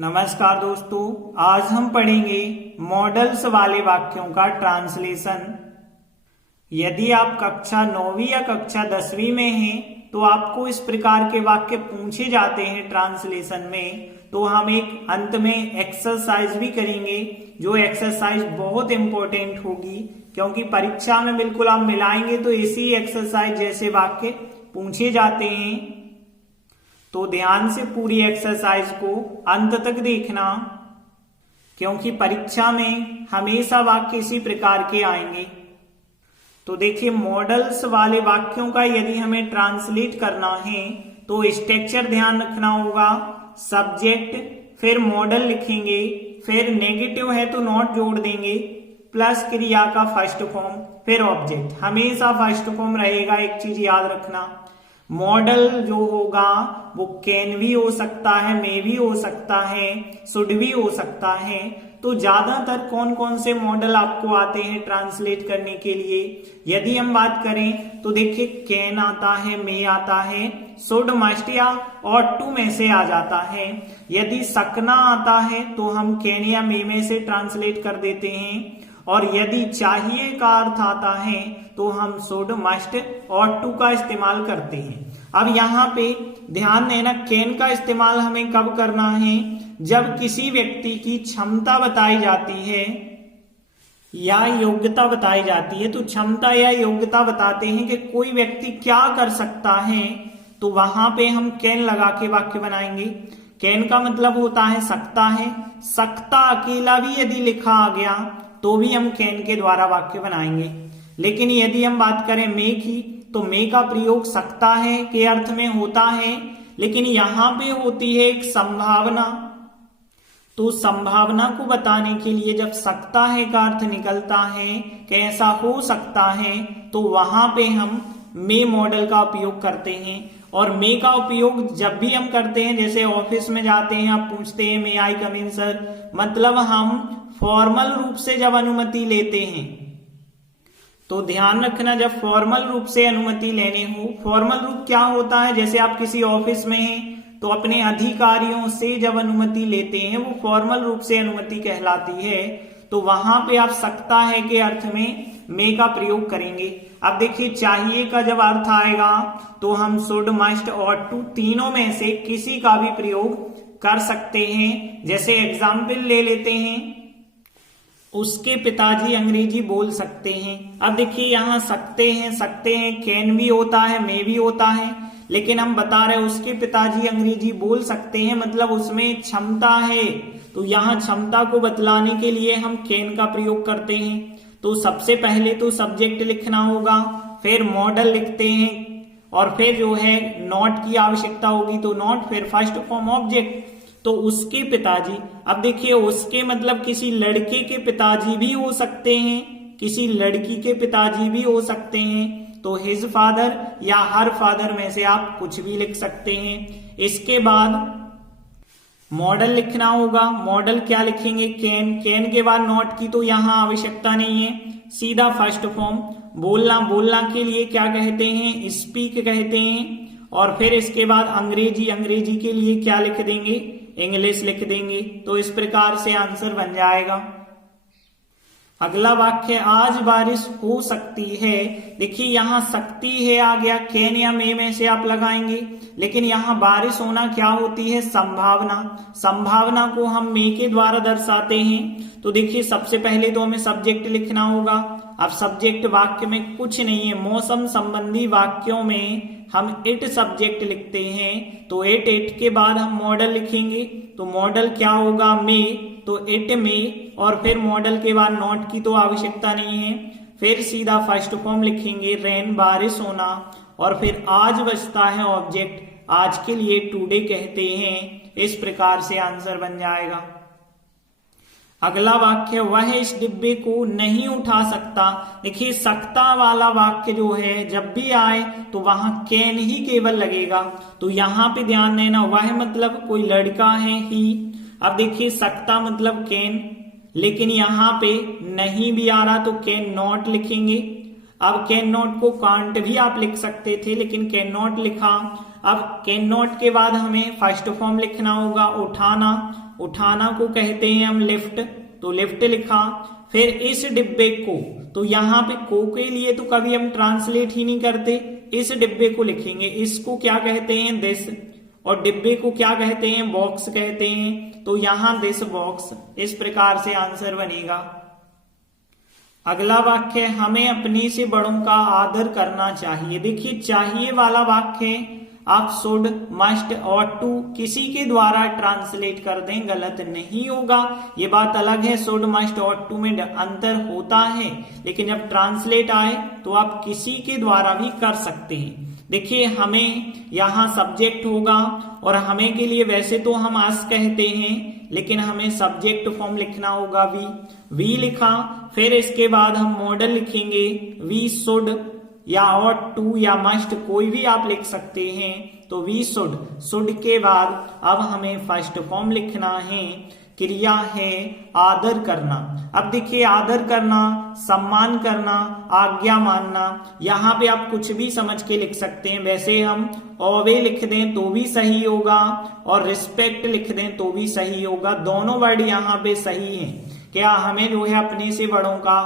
नमस्कार दोस्तों, आज हम पढ़ेंगे मॉडल्स वाले वाक्यों का ट्रांसलेशन। यदि आप कक्षा 9वीं या कक्षा 10वीं में हैं तो आपको इस प्रकार के वाक्य पूछे जाते हैं ट्रांसलेशन में, तो हम एक अंत में एक्सरसाइज भी करेंगे जो एक्सरसाइज बहुत इंपॉर्टेंट होगी, क्योंकि परीक्षा में बिल्कुल आप मिलाएंगे तो इसी एक्सरसाइज जैसे वाक्य पूछे जाते हैं। तो ध्यान से पूरी एक्सरसाइज को अंत तक देखना, क्योंकि परीक्षा में हमेशा वाक्य इसी प्रकार के आएंगे। तो देखिए, मॉडल्स वाले वाक्यों का यदि हमें ट्रांसलेट करना है तो स्ट्रक्चर ध्यान रखना होगा। सब्जेक्ट, फिर मॉडल लिखेंगे, फिर नेगेटिव है तो नॉट जोड़ देंगे, प्लस क्रिया का फर्स्ट फॉर्म, फिर ऑब्जेक्ट। हमेशा फर्स्ट फॉर्म रहेगा, एक चीज याद रखना। मॉडल जो होगा वो कैन भी हो सकता है, मे भी हो सकता है, शुड भी हो सकता है। तो ज्यादातर कौन कौन से मॉडल आपको आते हैं ट्रांसलेट करने के लिए? यदि हम बात करें तो देखिए, कैन आता है, मे आता है, शुड, मस्ट या और टू में से आ जाता है। यदि सकना आता है तो हम कैन या मे में से ट्रांसलेट कर देते हैं, और यदि चाहिए का अर्थ आता है तो हम शुड, मस्ट और टू का इस्तेमाल करते हैं। अब यहाँ पे ध्यान देना, कैन का इस्तेमाल हमें कब करना है? जब किसी व्यक्ति की क्षमता बताई जाती है या योग्यता बताई जाती है। तो क्षमता या योग्यता बताते हैं कि कोई व्यक्ति क्या कर सकता है, तो वहां पे हम कैन लगा के वाक्य बनाएंगे। कैन का मतलब होता है सकता है। सकता अकेला भी यदि लिखा आ गया तो भी हम कैन के द्वारा वाक्य बनाएंगे। लेकिन यदि हम बात करें मे की, तो मे का प्रयोग सकता है के अर्थ में होता है, लेकिन यहां पे होती है एक संभावना। तो संभावना को बताने के लिए जब सकता है का अर्थ निकलता है कि ऐसा हो सकता है, तो वहां पे हम मे मॉडल का उपयोग करते हैं। और मे का उपयोग जब भी हम करते हैं, जैसे ऑफिस में जाते हैं, आप पूछते हैं मे आई कम इन सर, मतलब हम फॉर्मल रूप से जब अनुमति लेते हैं। तो ध्यान रखना, जब फॉर्मल रूप से अनुमति लेने हो, फॉर्मल रूप क्या होता है? जैसे आप किसी ऑफिस में हैं तो अपने अधिकारियों से जब अनुमति लेते हैं, वो फॉर्मल रूप से अनुमति कहलाती है। तो वहां पे आप सकता है के अर्थ में मे का प्रयोग करेंगे। अब देखिए, चाहिए का जब अर्थ आएगा तो हम शुड, मस्ट और टू तीनों में से किसी का भी प्रयोग कर सकते हैं। जैसे एग्जाम्पल ले लेते हैं, उसके पिताजी अंग्रेजी बोल सकते हैं। अब देखिए, यहाँ सकते हैं कैन भी होता है, मे भी होता है, लेकिन हम बता रहे हैं उसके पिताजी अंग्रेजी बोल सकते हैं, मतलब उसमें क्षमता है। तो यहाँ क्षमता को बतलाने के लिए हम कैन का प्रयोग करते हैं। तो सबसे पहले तो सब्जेक्ट लिखना होगा, फिर मॉडल लिखते हैं, और फिर जो है नॉट की आवश्यकता होगी तो नॉट, फिर फर्स्ट फॉर्म ऑब्जेक्ट। तो उसके पिताजी, अब देखिए उसके मतलब किसी लड़के के पिताजी भी हो सकते हैं, किसी लड़की के पिताजी भी हो सकते हैं। तो हिज फादर या हर फादर में से आप कुछ भी लिख सकते हैं। इसके बाद मॉडल लिखना होगा। मॉडल क्या लिखेंगे? कैन। कैन के बाद नॉट की तो यहाँ आवश्यकता नहीं है, सीधा फर्स्ट फॉर्म। बोलना के लिए क्या कहते हैं? स्पीक कहते हैं। और फिर इसके बाद अंग्रेजी के लिए क्या लिख देंगे? इंग्लिश लिख देंगे। तो इस प्रकार से आंसर बन जाएगा। अगला वाक्य, आज बारिश हो सकती है। देखिए, यहाँ सकती है आ गया, कैन या मे में से आप लगाएंगे, लेकिन यहाँ बारिश होना क्या होती है? संभावना। संभावना को हम मे के द्वारा दर्शाते हैं। तो देखिए, सबसे पहले तो हमें सब्जेक्ट लिखना होगा। अब सब्जेक्ट वाक्य में कुछ नहीं है। मौसम संबंधी वाक्यों में हम इट सब्जेक्ट लिखते हैं। तो इट के बाद हम मॉडल लिखेंगे। तो मॉडल क्या होगा? मे। तो इट में, और फिर मॉडल के बाद नॉट की तो आवश्यकता नहीं है, फिर सीधा फर्स्ट फॉर्म लिखेंगे, रेन, बारिश होना, और फिर आज बचता है ऑब्जेक्ट, आज के लिए टुडे कहते हैं। इस प्रकार से आंसर बन जाएगा। अगला वाक्य, वह इस डिब्बे को नहीं उठा सकता। देखिए, सकता वाला वाक्य जो है जब भी आए तो वहां कैन ही केवल लगेगा। तो यहाँ पे ध्यान देना, वह मतलब कोई लड़का है, ही। अब देखिए, सकता मतलब कैन, लेकिन यहाँ पे नहीं भी आ रहा तो कैन नॉट लिखेंगे। अब कैन नॉट को कांट भी आप लिख सकते थे, लेकिन कैन नॉट लिखा। अब कैन नॉट के बाद हमें फर्स्ट फॉर्म लिखना होगा उठाना, उठाना को कहते हैं हम लिफ्ट, तो लिफ्ट लिखा। फिर इस डिब्बे को, तो यहाँ पे को के लिए तो कभी हम ट्रांसलेट ही नहीं करते, इस डिब्बे को लिखेंगे, इसको क्या कहते हैं दिस, और डिब्बे को क्या कहते हैं बॉक्स कहते हैं, तो यहां दिस बॉक्स, इस प्रकार से आंसर बनेगा। अगला वाक्य, हमें अपने से बड़ों का आदर करना चाहिए। देखिए चाहिए वाला वाक्य आप शुड, मस्ट और टू किसी के द्वारा ट्रांसलेट कर दें, गलत नहीं होगा। ये बात अलग है, शुड, मस्ट और टू में अंतर होता है, लेकिन जब ट्रांसलेट आए तो आप किसी के द्वारा भी कर सकते हैं। देखिए हमें यहाँ सब्जेक्ट होगा, और हमें के लिए वैसे तो हम अस कहते हैं, लेकिन हमें सब्जेक्ट फॉर्म लिखना होगा वी लिखा। फिर इसके बाद हम मॉडल लिखेंगे वी शुड, या और टू या मस्ट कोई भी आप लिख सकते हैं, तो वी शुड के बाद अब हमें फर्स्ट फॉर्म लिखना है, क्रिया है आदर करना। अब देखिए आदर करना, सम्मान करना, आज्ञा मानना, यहाँ पे आप कुछ भी समझ के लिख सकते हैं। वैसे हम ओवे लिख दें तो भी सही होगा, और रिस्पेक्ट लिख दें तो भी सही होगा, दोनों वर्ड यहाँ पे सही हैं। क्या हमें जो है अपने से बड़ों का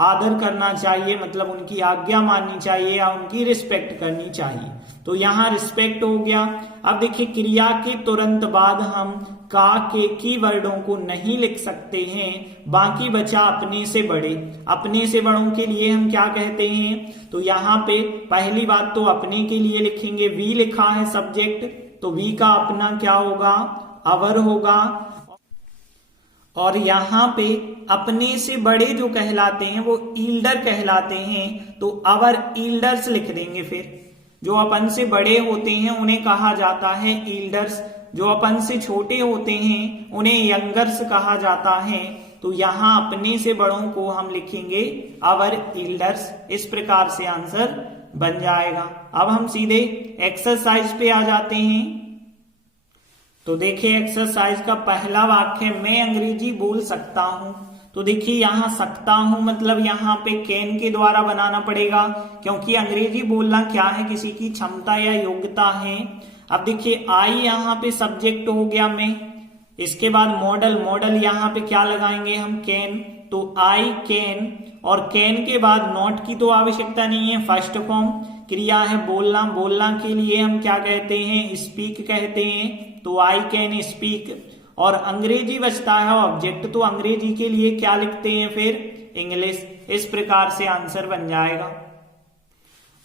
आदर करना चाहिए, मतलब उनकी आज्ञा माननी चाहिए या उनकी रिस्पेक्ट करनी चाहिए, तो यहाँ रिस्पेक्ट हो गया। अब देखिए क्रिया के तुरंत बाद हम का के की वर्डों को नहीं लिख सकते हैं, बाकी बचा अपने से बड़े। अपने से बड़ों के लिए हम क्या कहते हैं, तो यहाँ पे पहली बात तो अपने के लिए लिखेंगे वी लिखा है सब्जेक्ट, तो वी का अपना क्या होगा, अवर होगा। और यहाँ पे अपने से बड़े जो कहलाते हैं वो ईल्डर कहलाते हैं, तो अवर ईल्डर्स लिख देंगे। फिर जो अपन से बड़े होते हैं उन्हें कहा जाता है ईल्डर्स, जो अपन से छोटे होते हैं उन्हें यंगर्स कहा जाता है, तो यहाँ अपने से बड़ों को हम लिखेंगे अवर ईल्डर्स। इस प्रकार से आंसर बन जाएगा। अब हम सीधे एक्सरसाइज पे आ जाते हैं। तो देखिए एक्सरसाइज का पहला वाक्य, मैं अंग्रेजी बोल सकता हूं। तो देखिए यहाँ सकता हूं मतलब यहाँ पे कैन के द्वारा बनाना पड़ेगा, क्योंकि अंग्रेजी बोलना क्या है, किसी की क्षमता या योग्यता है। अब देखिए आई यहाँ पे सब्जेक्ट हो गया मैं, इसके बाद मॉडल यहाँ पे क्या लगाएंगे हम, कैन, तो आई कैन, और कैन के बाद नॉट की तो आवश्यकता नहीं है, फर्स्ट फॉर्म क्रिया है बोलना के लिए हम क्या कहते हैं, स्पीक कहते हैं, तो आई कैन स्पीक। और अंग्रेजी बचता है ऑब्जेक्ट, तो अंग्रेजी के लिए क्या लिखते हैं फिर, इंग्लिश। इस प्रकार से आंसर बन जाएगा।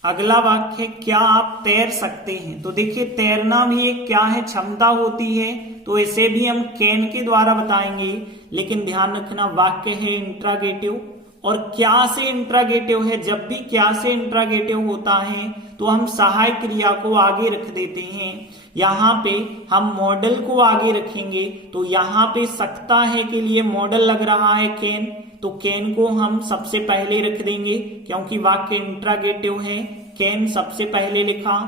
अगला वाक्य, क्या आप तैर सकते हैं। तो देखिए तैरना भी एक क्या है, क्षमता होती है, तो इसे भी हम कैन के द्वारा बताएंगे, लेकिन ध्यान रखना वाक्य है इंट्रागेटिव, और क्या से इंट्रागेटिव है। जब भी क्या से इंट्रागेटिव होता है तो हम सहायक क्रिया को आगे रख देते हैं। यहाँ पे हम मॉडल को आगे रखेंगे, तो यहाँ पे सकता है के लिए मॉडल लग रहा है कैन, तो कैन को हम सबसे पहले रख देंगे, क्योंकि वाक्य इंट्रागेटिव है। कैन सबसे पहले लिखा,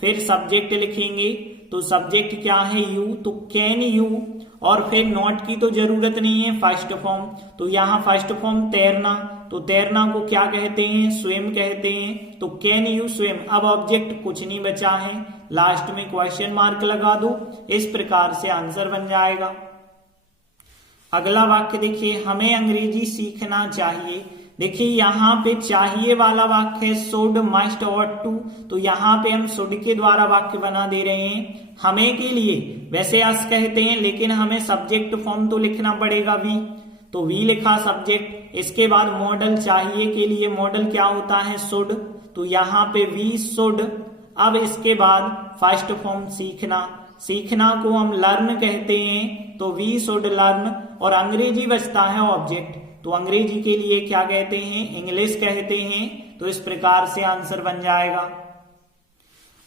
फिर सब्जेक्ट लिखेंगे, तो सब्जेक्ट क्या है, यू, तो कैन यू। और फिर नॉट की तो जरूरत नहीं है, फर्स्ट फॉर्म, तो यहाँ फर्स्ट फॉर्म तैरना, तो तैरना को क्या कहते हैं, स्विम कहते हैं, तो कैन यू स्विम। अब ऑब्जेक्ट कुछ नहीं बचा है, लास्ट में क्वेश्चन मार्क लगा दो। इस प्रकार से आंसर बन जाएगा। अगला वाक्य देखिए, हमें अंग्रेजी सीखना चाहिए। देखिए यहाँ पे चाहिए वाला वाक्य है शुड, मस्ट और टू, तो यहाँ पे हम शुड के द्वारा वाक्य बना दे रहे हैं। हमें के लिए वैसे अस कहते हैं, लेकिन हमें सब्जेक्ट फॉर्म तो लिखना पड़ेगा वी, तो वी लिखा सब्जेक्ट। इसके बाद मॉडल चाहिए के लिए मॉडल क्या होता है, शुड, तो यहाँ पे वी शुड। अब इसके बाद फर्स्ट फॉर्म सीखना को हम लर्न कहते हैं, तो वी शुड लर्न। और अंग्रेजी बचता है ऑब्जेक्ट, तो अंग्रेजी के लिए क्या कहते हैं, इंग्लिश कहते हैं, तो इस प्रकार से आंसर बन जाएगा।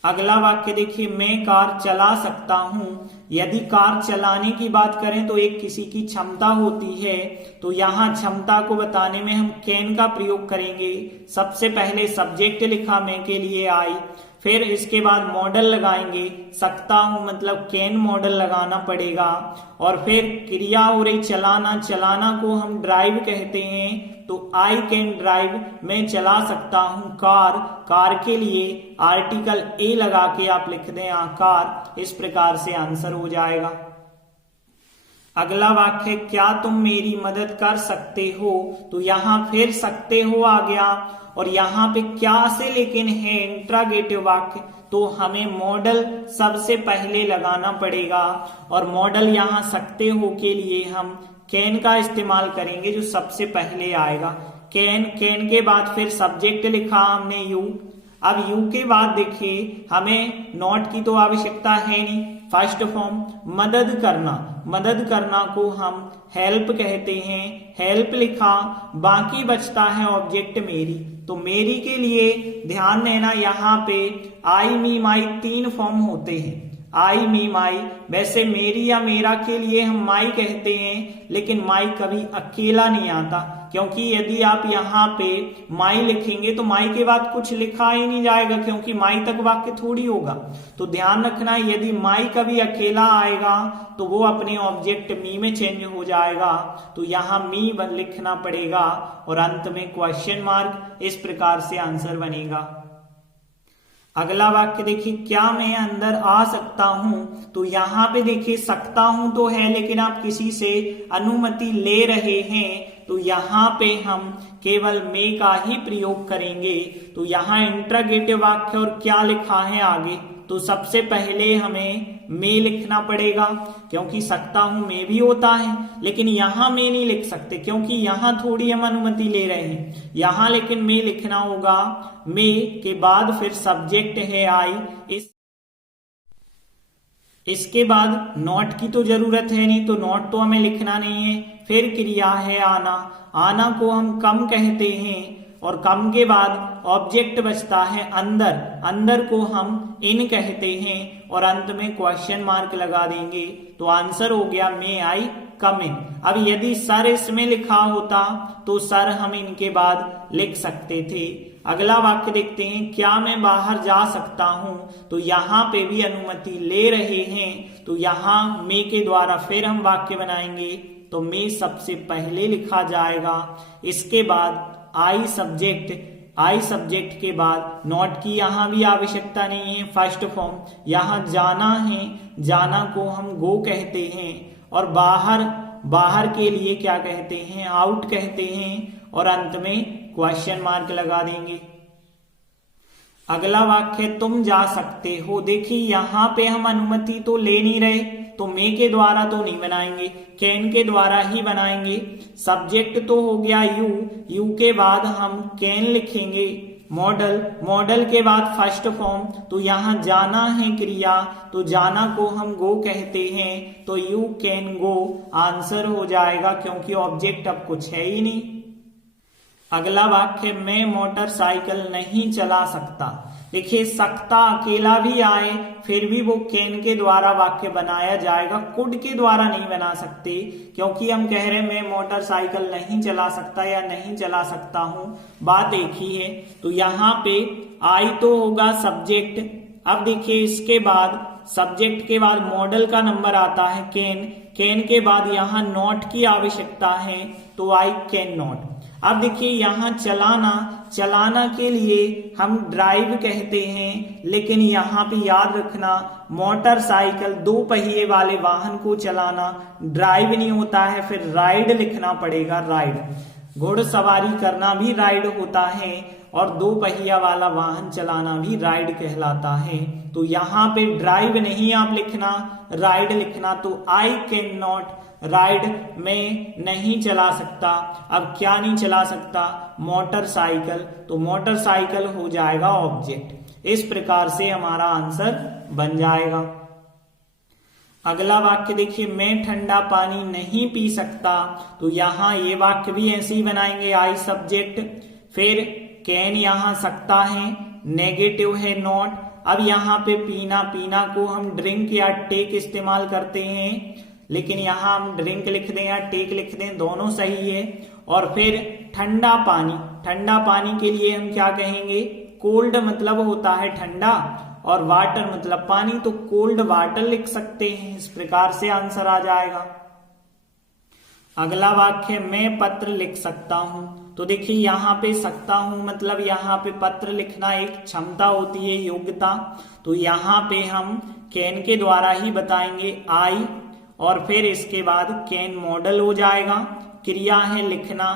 अगला वाक्य देखिए, मैं कार चला सकता हूं। यदि कार चलाने की बात करें तो एक किसी की क्षमता होती है, तो यहाँ क्षमता को बताने में हम कैन का प्रयोग करेंगे। सबसे पहले सब्जेक्ट लिखा मैं के लिए आई, फिर इसके बाद मॉडल लगाएंगे, सकता हूं मतलब कैन मॉडल लगाना पड़ेगा। और फिर क्रिया हो रही चलाना, चलाना को हम ड्राइव कहते हैं, तो आई कैन ड्राइव, मैं चला सकता हूं कार। कार के लिए आर्टिकल ए लगा के आप लिख दें कार। इस प्रकार से आंसर हो जाएगा। अगला वाक्य, क्या तुम मेरी मदद कर सकते हो, तो यहां फिर सकते हो आ गया और यहाँ पे क्या से लेकिन है इंट्रागेटिव वाक्य, तो हमें मॉडल सबसे पहले लगाना पड़ेगा। और मॉडल यहाँ सकते हो के लिए हम कैन का इस्तेमाल करेंगे जो सबसे पहले आएगा। कैन, कैन के बाद फिर सब्जेक्ट लिखा हमने यू। अब यू के बाद देखिए हमें नॉट की तो आवश्यकता है नहीं। फर्स्ट फॉर्म मदद करना, मदद करना को हम हेल्प कहते हैं, हेल्प लिखा। बाकी बचता है ऑब्जेक्ट मेरी, तो मेरी के लिए ध्यान देना यहाँ पे आई मी माई 3 फॉर्म होते हैं। आई मी माई, वैसे मेरी या मेरा के लिए हम माई कहते हैं, लेकिन माई कभी अकेला नहीं आता, क्योंकि यदि आप यहाँ पे माई लिखेंगे तो माई के बाद कुछ लिखा ही नहीं जाएगा, क्योंकि माई तक वाक्य थोड़ी होगा। तो ध्यान रखना, यदि माई कभी अकेला आएगा तो वो अपने ऑब्जेक्ट मी में चेंज हो जाएगा, तो यहाँ मी लिखना पड़ेगा और अंत में क्वेश्चन मार्क। इस प्रकार से आंसर बनेगा। अगला वाक्य देखिए, क्या मैं अंदर आ सकता हूं, तो यहाँ पे देखिए सकता हूं तो है, लेकिन आप किसी से अनुमति ले रहे हैं, तो यहाँ पे हम केवल मे का ही प्रयोग करेंगे। तो यहाँ इंट्रागेटिव वाक्य और क्या लिखा है आगे, तो सबसे पहले हमें मे लिखना पड़ेगा, क्योंकि सकता हूं मे भी होता है, लेकिन यहाँ मे नहीं लिख सकते, क्योंकि यहाँ थोड़ी हम अनुमति ले रहे हैं। यहाँ लेकिन मे लिखना होगा। मे के बाद फिर सब्जेक्ट है आई। इसके बाद नॉट की तो जरूरत है नहीं, तो नॉट तो हमें लिखना नहीं है। फिर क्रिया है आना, आना को हम कम कहते हैं, और कम के बाद ऑब्जेक्ट बचता है अंदर, अंदर को हम इन कहते हैं, और अंत में क्वेश्चन मार्क लगा देंगे। तो आंसर हो गया मे आई कम इन। अब यदि सर इसमें लिखा होता तो सर हम इनके बाद लिख सकते थे। अगला वाक्य देखते हैं, क्या मैं बाहर जा सकता हूं, तो यहाँ पे भी अनुमति ले रहे हैं, तो यहाँ मे के द्वारा फिर हम वाक्य बनाएंगे, तो मे सबसे पहले लिखा जाएगा। इसके बाद आई सब्जेक्ट, आई सब्जेक्ट के बाद नॉट की यहाँ भी आवश्यकता नहीं है। फर्स्ट फॉर्म यहाँ जाना है, जाना को हम गो कहते हैं, और बाहर, बाहर के लिए क्या कहते हैं, आउट कहते हैं, और अंत में क्वेश्चन मार्क लगा देंगे। अगला वाक्य, तुम जा सकते हो। देखिए यहाँ पे हम अनुमति तो ले नहीं रहे, तो मे के द्वारा तो नहीं बनाएंगे, कैन के द्वारा ही बनाएंगे। सब्जेक्ट तो हो गया यू, यू के बाद हम कैन लिखेंगे। मॉडल, मॉडल के बाद फर्स्ट फॉर्म, तो यहाँ जाना है क्रिया, तो जाना को हम गो कहते हैं, तो यू कैन गो आंसर हो जाएगा, क्योंकि ऑब्जेक्ट अब कुछ है ही नहीं। अगला वाक्य, मैं मोटरसाइकिल नहीं चला सकता। देखिए सकता अकेला भी आए फिर भी वो कैन के द्वारा वाक्य बनाया जाएगा, कुड के द्वारा नहीं बना सकते, क्योंकि हम कह रहे हैं मैं मोटरसाइकिल नहीं चला सकता या नहीं चला सकता हूं, बात एक ही है। तो यहाँ पे आई तो होगा सब्जेक्ट। अब देखिए इसके बाद सब्जेक्ट के बाद मॉडल का नंबर आता है कैन, कैन के बाद यहाँ नॉट की आवश्यकता है, तो आई कैन नॉट। अब देखिए यहाँ चलाना, चलाना के लिए हम ड्राइव कहते हैं, लेकिन यहाँ पे याद रखना मोटरसाइकिल 2 पहिए वाले वाहन को चलाना ड्राइव नहीं होता है, फिर राइड लिखना पड़ेगा, राइड। घुड़सवारी करना भी राइड होता है, और 2 पहिया वाला वाहन चलाना भी राइड कहलाता है। तो यहाँ पे ड्राइव नहीं आप लिखना, राइड लिखना। तो आई कैन नॉट राइड, में नहीं चला सकता। अब क्या नहीं चला सकता, मोटरसाइकिल, तो मोटरसाइकिल हो जाएगा ऑब्जेक्ट। इस प्रकार से हमारा आंसर बन जाएगा। अगला वाक्य देखिए, मैं ठंडा पानी नहीं पी सकता, तो यहाँ ये वाक्य भी ऐसे ही बनाएंगे, आई सब्जेक्ट, फिर कैन यहाँ सकता है, नेगेटिव है नॉट। अब यहाँ पे पीना, पीना को हम ड्रिंक या टेक इस्तेमाल करते हैं, लेकिन यहाँ हम ड्रिंक लिख दें या टेक लिख दें, दोनों सही है। और फिर ठंडा पानी, ठंडा पानी के लिए हम क्या कहेंगे, कोल्ड मतलब होता है ठंडा और वाटर मतलब पानी, तो कोल्ड वाटर लिख सकते हैं। इस प्रकार से आंसर आ जाएगा। अगला वाक्य, मैं पत्र लिख सकता हूं। तो देखिए यहाँ पे सकता हूं मतलब यहाँ पे पत्र लिखना एक क्षमता होती है, योग्यता। तो यहाँ पे हम कैन के द्वारा ही बताएंगे आई, और फिर इसके बाद कैन मॉडल हो जाएगा। क्रिया है लिखना,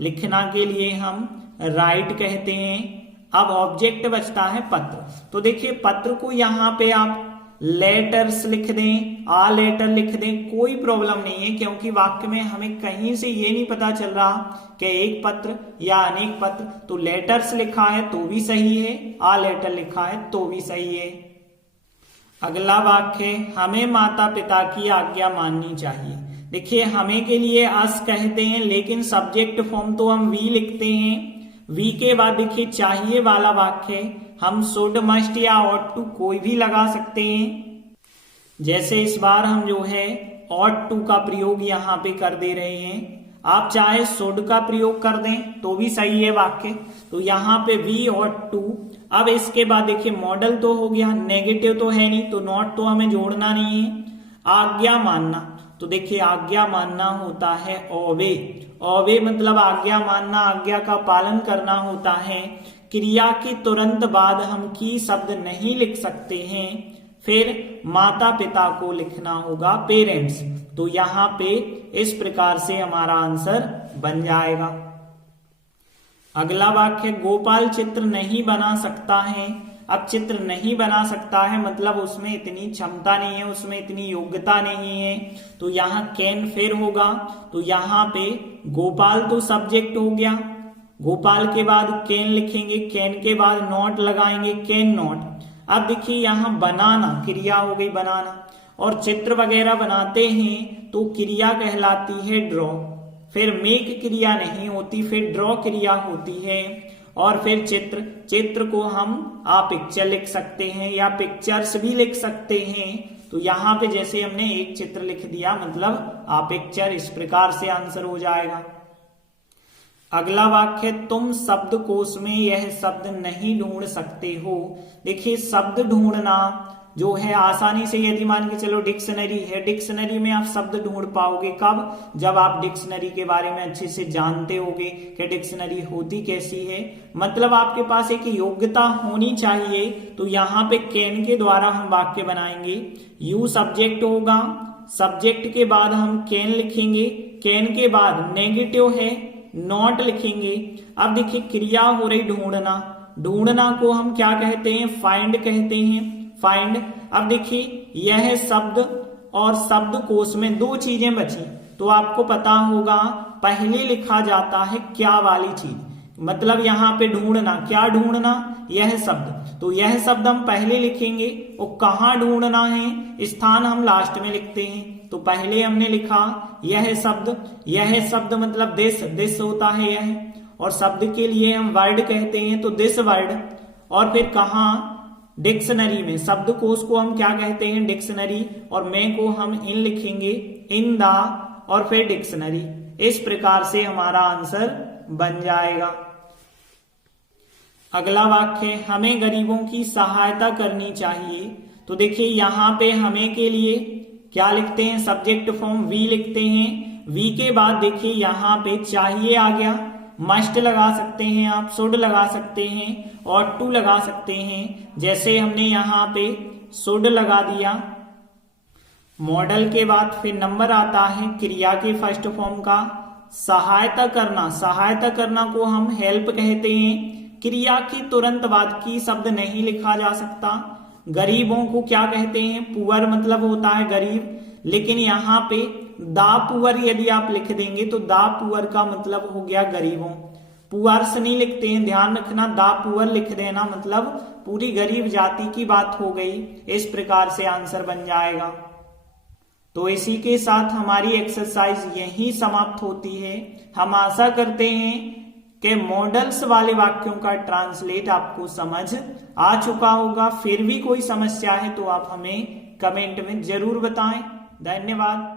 लिखना के लिए हम राइट कहते हैं। अब ऑब्जेक्ट बचता है पत्र। तो देखिए पत्र को यहाँ पे आप लेटर्स लिख दें, आ लेटर लिख दें, कोई प्रॉब्लम नहीं है, क्योंकि वाक्य में हमें कहीं से ये नहीं पता चल रहा कि एक पत्र या अनेक पत्र। तो लेटर्स लिखा है तो भी सही है, आ लेटर लिखा है तो भी सही है। अगला वाक्य, हमें माता पिता की आज्ञा माननी चाहिए। देखिए हमें के लिए अस कहते हैं, लेकिन सब्जेक्ट फॉर्म तो हम वी लिखते हैं। वी के बाद देखिए चाहिए वाला वाक्य हम शुड, मस्ट या ऑट टू कोई भी लगा सकते हैं। जैसे इस बार हम जो है ऑट टू का प्रयोग यहाँ पे कर दे रहे हैं। आप चाहे शुड का प्रयोग कर दें तो भी सही है वाक्य। तो यहाँ पे वी ऑट टू। अब इसके बाद देखिए मॉडल तो हो गया, नेगेटिव तो है नहीं, तो नॉट तो हमें जोड़ना नहीं है। आज्ञा मानना, तो देखिए आज्ञा मानना होता है ओबे। ओबे मतलब आज्ञा मानना, आज्ञा का पालन करना होता है। क्रिया के तुरंत बाद हम की शब्द नहीं लिख सकते हैं, फिर माता पिता को लिखना होगा पेरेंट्स। तो यहाँ पे इस प्रकार से हमारा आंसर बन जाएगा। अगला वाक्य, गोपाल चित्र नहीं बना सकता है। अब चित्र नहीं बना सकता है मतलब उसमें इतनी क्षमता नहीं है, उसमें इतनी योग्यता नहीं है। तो यहाँ कैन फिर होगा। तो यहाँ पे गोपाल तो सब्जेक्ट हो गया, गोपाल के बाद कैन लिखेंगे, कैन के बाद नॉट लगाएंगे, कैन नॉट। अब देखिए यहाँ बनाना क्रिया हो गई, बनाना। और चित्र वगैरह बनाते हैं तो क्रिया कहलाती है ड्रॉ। फिर मेक क्रिया नहीं होती, फिर ड्रॉ क्रिया होती है। और फिर चित्र, चित्र को हम आ पिक्चर लिख सकते हैं या पिक्चर्स भी लिख सकते हैं। तो यहाँ पे जैसे हमने एक चित्र लिख दिया मतलब आ पिक्चर, इस प्रकार से आंसर हो जाएगा। अगला वाक्य, तुम शब्दकोश में यह शब्द नहीं ढूंढ सकते हो। देखिए शब्द ढूंढना जो है आसानी से, यदि मान के चलो डिक्शनरी है, डिक्शनरी में आप शब्द ढूंढ पाओगे कब, जब आप डिक्शनरी के बारे में अच्छे से जानते होगे कि डिक्शनरी होती कैसी है। मतलब आपके पास एक योग्यता होनी चाहिए। तो यहाँ पे कैन के द्वारा हम वाक्य बनाएंगे। यू सब्जेक्ट होगा, सब्जेक्ट के बाद हम कैन लिखेंगे, कैन के बाद नेगेटिव है नॉट लिखेंगे। अब देखिए क्रिया हो रही ढूंढना, ढूंढना को हम क्या कहते हैं, फाइंड कहते हैं, फाइंड। अब देखिए यह शब्द और शब्दकोश में दो चीजें बची, तो आपको पता होगा पहले लिखा जाता है क्या वाली चीज, मतलब यहाँ पे ढूंढना, क्या ढूंढना, यह शब्द। तो यह शब्द हम पहले लिखेंगे और कहाँ ढूंढना है, स्थान हम लास्ट में लिखते हैं। तो पहले हमने लिखा यह शब्द, यह शब्द मतलब दिस, दिस होता है यह, और शब्द के लिए हम वर्ड कहते हैं तो दिस वर्ड। और फिर कहाँ, डिक्शनरी में, शब्दकोश को हम क्या कहते हैं, डिक्शनरी, और में को हम इन लिखेंगे, इन द, और फिर डिक्शनरी। इस प्रकार से हमारा आंसर बन जाएगा। अगला वाक्य, हमें गरीबों की सहायता करनी चाहिए। तो देखिए यहाँ पे हमें के लिए क्या लिखते हैं, सब्जेक्ट फॉर्म वी लिखते हैं। वी के बाद देखिए यहाँ पे चाहिए आ गया, मस्ट लगा सकते हैं आप, शुड लगा सकते हैं, और टू लगा सकते हैं। जैसे हमने यहाँ पे शुड लगा दिया। मॉडल के बाद फिर नंबर आता है क्रिया के फर्स्ट फॉर्म का। सहायता करना, सहायता करना को हम हेल्प कहते हैं। क्रिया के तुरंत बाद की शब्द नहीं लिखा जा सकता। गरीबों को क्या कहते हैं, पुअर मतलब होता है गरीब, लेकिन यहाँ पे दा पुअर यदि आप लिख देंगे तो दा पुअर का मतलब हो गया गरीबों। पुअर्स नहीं लिखते हैं, ध्यान रखना, दा पुअर लिख देना मतलब पूरी गरीब जाति की बात हो गई। इस प्रकार से आंसर बन जाएगा। तो इसी के साथ हमारी एक्सरसाइज यही समाप्त होती है। हम आशा करते हैं कि मॉडल्स वाले वाक्यों का ट्रांसलेट आपको समझ आ चुका होगा। फिर भी कोई समस्या है तो आप हमें कमेंट में जरूर बताएं। धन्यवाद।